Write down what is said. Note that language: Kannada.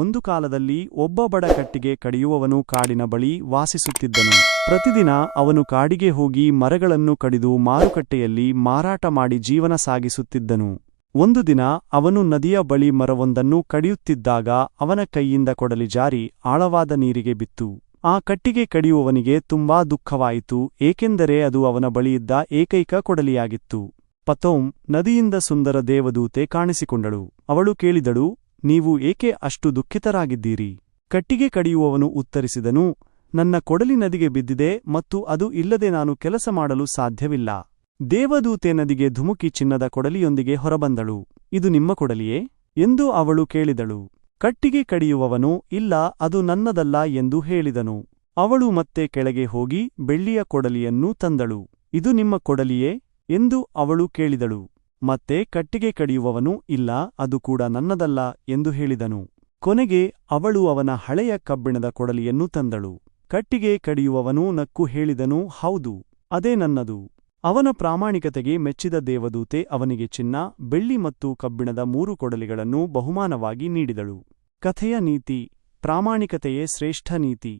ಒಂದು ಕಾಲದಲ್ಲಿ ಒಬ್ಬ ಬಡ ಕಟ್ಟಿಗೆ ಕಡಿಯುವವನು ಕಾಡಿನ ಬಳಿ ವಾಸಿಸುತ್ತಿದ್ದನು. ಪ್ರತಿದಿನ ಅವನು ಕಾಡಿಗೆ ಹೋಗಿ ಮರಗಳನ್ನು ಕಡಿದು ಮಾರುಕಟ್ಟೆಯಲ್ಲಿ ಮಾರಾಟ ಮಾಡಿ ಜೀವನ ಸಾಗಿಸುತ್ತಿದ್ದನು. ಒಂದು ದಿನ ಅವನು ನದಿಯ ಬಳಿ ಮರವೊಂದನ್ನು ಕಡಿಯುತ್ತಿದ್ದಾಗ ಅವನ ಕೈಯಿಂದ ಕೊಡಲಿ ಜಾರಿ ಆಳವಾದ ನೀರಿಗೆ ಬಿತ್ತು. ಆ ಕಟ್ಟಿಗೆ ಕಡಿಯುವವನಿಗೆ ತುಂಬಾ ದುಃಖವಾಯಿತು, ಏಕೆಂದರೆ ಅದು ಅವನ ಬಳಿಯಿದ್ದ ಏಕೈಕ ಕೊಡಲಿಯಾಗಿತ್ತು. ಪತೋಂ ನದಿಯಿಂದ ಸುಂದರ ದೇವದೂತೆ ಕಾಣಿಸಿಕೊಂಡಳು. ಅವಳು ಕೇಳಿದಳು ನೀವು ಏಕೆ ಅಷ್ಟು ದುಃಖಿತರಾಗಿದ್ದೀರಿ? ಕಟ್ಟಿಗೆ ಕಡಿಯುವವನು ಉತ್ತರಿಸಿದನು, ನನ್ನ ಕೊಡಲಿ ನದಿಗೆ ಬಿದ್ದಿದೆ ಮತ್ತು ಅದು ಇಲ್ಲದೆ ನಾನು ಕೆಲಸ ಮಾಡಲು ಸಾಧ್ಯವಿಲ್ಲ. ದೇವದೂತೆ ನದಿಗೆ ಧುಮುಕಿ ಚಿನ್ನದ ಕೊಡಲಿಯೊಂದಿಗೆ ಹೊರಬಂದಳು. ಇದು ನಿಮ್ಮ ಕೊಡಲಿಯೇ? ಎಂದು ಅವಳು ಕೇಳಿದಳು. ಕಟ್ಟಿಗೆ ಕಡಿಯುವವನು, ಇಲ್ಲ, ಅದು ನನ್ನದಲ್ಲ ಎಂದು ಹೇಳಿದನು. ಅವಳು ಮತ್ತೆ ಕೆಳಗೆ ಹೋಗಿ ಬೆಳ್ಳಿಯ ಕೊಡಲಿಯನ್ನೂ ತಂದಳು. ಇದು ನಿಮ್ಮ ಕೊಡಲಿಯೇ? ಎಂದು ಅವಳು ಕೇಳಿದಳು. ಮತ್ತೆ ಕಟ್ಟಿಗೆ ಕಡಿಯುವವನು ಇಲ್ಲ, ಅದು ಕೂಡ ನನ್ನದಲ್ಲ ಎಂದು ಹೇಳಿದನು. ಕೊನೆಗೆ ಅವಳು ಅವನ ಹಳೆಯ ಕಬ್ಬಿಣದ ಕೊಡಲಿಯನ್ನು ತಂದಳು. ಕಟ್ಟಿಗೆ ಕಡಿಯುವವನು ನಕ್ಕು ಹೇಳಿದನು, ಹೌದು, ಅದೇ ನನ್ನದು. ಅವನ ಪ್ರಾಮಾಣಿಕತೆಗೆ ಮೆಚ್ಚಿದ ದೇವದೂತೆ ಅವನಿಗೆ ಚಿನ್ನ, ಬೆಳ್ಳಿ ಮತ್ತು ಕಬ್ಬಿಣದ ಮೂರು ಕೊಡಲಿಗಳನ್ನು ಬಹುಮಾನವಾಗಿ ನೀಡಿದಳು. ಕಥೆಯ ನೀತಿ, ಪ್ರಾಮಾಣಿಕತೆಯೇ ಶ್ರೇಷ್ಠ ನೀತಿ.